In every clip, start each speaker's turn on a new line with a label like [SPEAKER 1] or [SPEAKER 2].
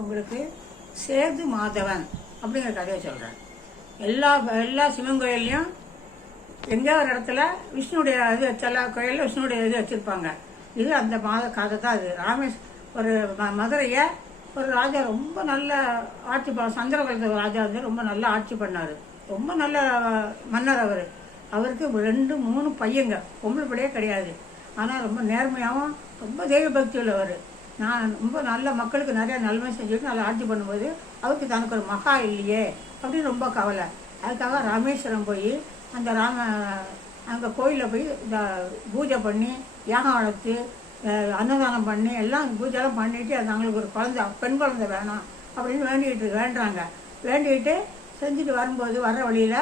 [SPEAKER 1] உங்களுக்கு சேது மாதவன் அப்படிங்கிற கதையை சொல்கிறேன் எல்லா எல்லா சிவன் கோயில்லையும் எங்கேயோ ஒரு இடத்துல விஷ்ணுடைய இது சில கோயிலில் விஷ்ணுடைய இது வச்சுருப்பாங்க. இது அந்த மாத கதை தான் அது ராமேஷ் ஒரு ம- மதுரையை ஒரு ராஜா ரொம்ப நல்ல ஆட்சி ப சந்திரகுலத்த ராஜா வந்து ரொம்ப நல்ல ஆட்சி பண்ணார். ரொம்ப நல்ல மன்னர் அவர். அவருக்கு ரெண்டு மூணு பையங்க. பொம்பளை பிள்ளையே கிடையாது. ஆனால் ரொம்ப நேர்மையாகவும் ரொம்ப தெய்வ பக்தி உள்ளவர் நான் ரொம்ப நல்ல மக்களுக்கு நிறைய நன்மை செஞ்சுட்டு நல்லா ஆட்சி பண்ணும்போது அவருக்கு தனக்கு ஒரு மகா இல்லையே அப்படின்னு ரொம்ப கவலை. அதுக்காக ராமேஸ்வரம் போய் அந்த ராம அங்கே கோயிலில் போய் இந்த பூஜை பண்ணி யாகம் வளர்த்து அன்னதானம் பண்ணி எல்லாம் பூஜைலாம் பண்ணிட்டு அது அவங்களுக்கு ஒரு குழந்தை பெண் குழந்தை வேணும் அப்படின்னு வேண்டிக்கிட்டு வேண்டுறாங்க. வேண்டிக்கிட்டு செஞ்சுட்டு வரும்போது வர வழியில்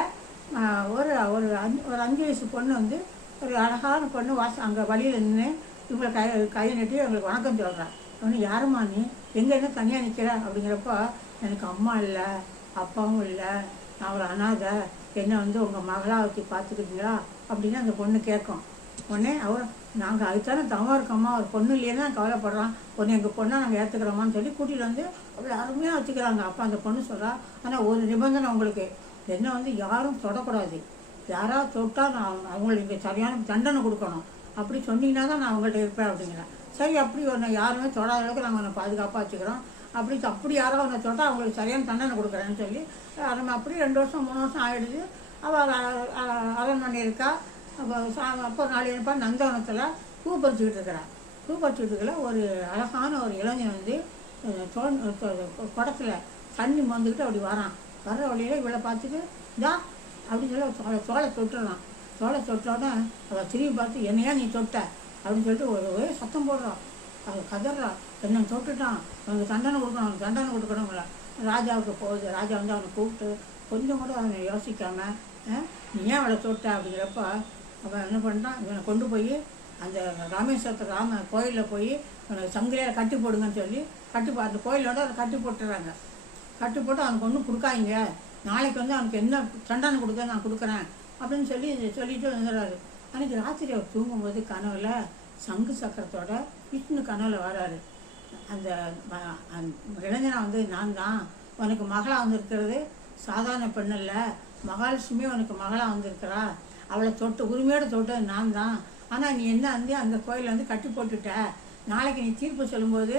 [SPEAKER 1] ஒரு ஒரு அஞ்சு ஒரு அஞ்சு வயசு பொண்ணு வந்து ஒரு அழகான பொண்ணு வாச அங்கே வழியில் நின்று இவங்களை கை கை நீட்டி எங்களுக்கு வணக்கம் சொல்கிறேன் அவனு யாரும்மா நீ? எங்கே என்ன தனியாக நிற்கிற அப்படிங்கிறப்போ எனக்கு அம்மா இல்லை அப்பாவும் இல்லை நான் ஒரு அனாதை என்னை வந்து உங்கள் மகளாக வச்சு பார்த்துக்கிட்டீங்களா அப்படின்னு அந்த பொண்ணு கேட்கும். உடனே அவர் நாங்கள் அதுதானே தவம் இருக்கோம்மா ஒரு பொண்ணு இல்லையே தான் கவலைப்படுறான். பொண்ணு எங்கள் பொண்ணை நாங்கள் ஏற்றுக்கிறோமான்னு சொல்லி கூட்டிகிட்டு வந்து அவ்வளோ அருமையாக வச்சுக்கிறாங்க. அப்போ அந்த பொண்ணு சொல்கிறா ஆனால் ஒரு நிபந்தனை உங்களுக்கு. என்ன வந்து யாரும் தொடக்கூடாது. யாராவது தொட்டால் நான் அவங்களுக்கு சரியான தண்டனை கொடுக்கணும். அப்படி சொன்னீங்கன்னா தான் நான் அவங்கள்ட்ட இருப்பேன் அப்படிங்கிறேன் சரி அப்படி ஒன்று யாருமே தொடாத அளவுக்கு நாங்கள் உன்னை பாதுகாப்பாக வச்சுக்கிறோம். அப்படி அப்படி யாராவது உன்னை தொட்டால் அவங்களுக்கு சரியான தண்டனை கொடுக்குறேன்னு சொல்லி நம்ம அப்படி ரெண்டு வருஷம் மூணு வருஷம் ஆகிடுது அவள் அரண்மனை இருக்கா அப்போ சா- அப்போ நாலு இருப்பா நந்தவனத்தில் பூ பறிச்சுக்கிட்டு இருக்கிறான் பூ பறிச்சுக்கிட்டு இருக்கல ஒரு அழகான ஒரு இளைஞன் வந்து தோன் குடத்துல தண்ணி மந்துக்கிட்டு அப்படி வரான். வர்ற வழியில் இவளை பார்த்துட்டு தா அப்படின்னு சொல்லி அவ தோலை தோலை தொட்டுறான். தோலை தொட்டோடனே அவள் திரும்பி பார்த்து என்னையா நீ தொட்ட? அப்படின்னு சொல்லிட்டு ஒரு ஒரே சத்தம் போடுறான் அவன் கதறான் என்ன தொட்டுட்டான். அவனுக்கு தண்டனை கொடுக்கணும். அவனுக்கு தண்டனை கொடுக்கணுங்கள ராஜாவுக்கு போகுது. ராஜா வந்து அவனை கூப்பிட்டு கொஞ்சம் கூட அவனை யோசிக்காம நீ ஏன் அவளை தொட்ட? அப்படிங்கிறப்ப அவன் என்ன பண்ணுறான் இவனை கொண்டு போய் அந்த ராமேஸ்வரத்து ராம கோயிலில் போய் இவனை சங்கிலியால் கட்டி போடுங்கன்னு சொல்லி கட்டி அந்த கோயிலோட அதை கட்டி போட்டுறாங்க. கட்டி போட்டு அவனுக்கு ஒன்றும் கொடுக்காதீங்க. நாளைக்கு வந்து அவனுக்கு என்ன தண்டனை கொடுக்க நான் கொடுக்குறேன் அப்படின்னு சொல்லி சொல்லிட்டு வந்துடுறாரு. அன்னைக்கு ராத்திரி அவர் தூங்கும்போது கனவுல சங்கு சக்கரத்தோட விஷ்ணு கனவுல வராரு. அந்த அந்த இளைஞனா வந்து நான் தான் உனக்கு மகளாக வந்திருக்கிறது. சாதாரண பெண் இல்லை மகாலட்சுமி உனக்கு மகளாக வந்திருக்கிறா. அவளை தொட்டு உரிமையோடு தொட்டது நான் தான். ஆனால் நீ என்ன வந்து அந்த கோயிலை வந்து கட்டி போட்டுட்ட? நாளைக்கு நீ தீர்ப்பு சொல்லும்போது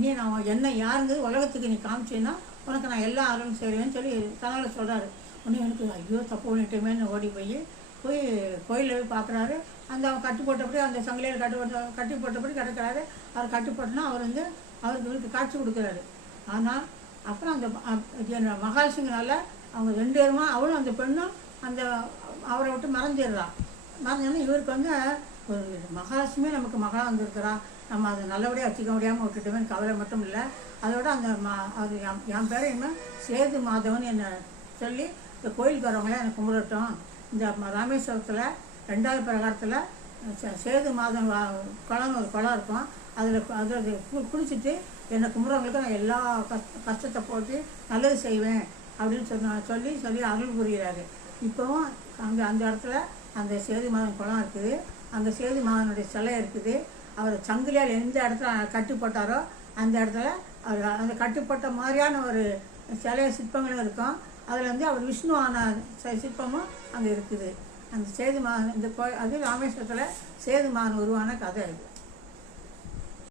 [SPEAKER 1] நீ நான் என்ன யாருங்கிறது உலகத்துக்கு நீ காமிச்சேன்னா உனக்கு நான் எல்லா அருளும் செய்வேன்னு சொல்லி கனவுல சொல்கிறாரு உன்னை எனக்கு ஐயோ தப்பு பண்ணிட்டோமேன்னு ஓடி போய் போய் கோயிலில் போய் பார்க்குறாரு அந்த அவன் கட்டு போட்டபடி அந்த சங்கிலியில் கட்டு போட்ட கட்டி போட்டபடி கிடக்கிறாரு. அவர் கட்டு போட்டோன்னா அவர் வந்து அவருக்கு இவருக்கு காட்சி கொடுக்குறாரு. ஆனால் அப்புறம் அந்த ம- அ- மகாலட்சுமினால அவங்க ரெண்டு பேருமா அவளும் அந்த பெண்ணும் அந்த அவரை விட்டு மறந்துடுறான் மறைஞ்சோன்னா இவருக்கு வந்து ஒரு மகாலட்சுமி நமக்கு மகளாக வந்திருக்கிறா. நம்ம அதை நல்லபடியாக வச்சுக்க முடியாமல் விட்டுட்டோமே கவலை மட்டும் இல்லை. அதோட அந்த மா அது என் என் பேரை இனிமேல் சேது மாதவன் என்னை சொல்லி இந்த கோயிலுக்கு வரவங்களே எனக்கு கும்பிடட்டும். இந்த ராமேஸ்வரத்தில் ரெண்டாவது பிரகாரத்தில் சேது மாதம் குளம் குளம்னு ஒரு குளம் இருக்கும். அதில் அதில் கு- குளிச்சுட்டு என்னை கும்புறவங்களுக்கு நான் எல்லா கஷ்ட கஷ்டத்தை போட்டு நல்லது செய்வேன் அப்படின்னு சொன்ன சொல்லி சொல்லி அருள் புரிகிறாரு. இப்போவும் அங்கே அந்த இடத்துல அந்த சேது மாதன் குளம் இருக்குது. அந்த சேது மாதனுடைய சிலை இருக்குது. அவர் சங்கிலியால் எந்த இடத்துல கட்டுப்பட்டாரோ அந்த இடத்துல அவர் அந்த கட்டுப்பட்ட மாதிரியான ஒரு சிலைய சிற்பங்களும் இருக்கும். அதில் வந்து அவர் விஷ்ணு ஆன சிற்பமும் அங்கே இருக்குது. அந்த சேது இந்த கோயில் அது ராமேஸ்வரத்தில் சேது உருவான கதை இது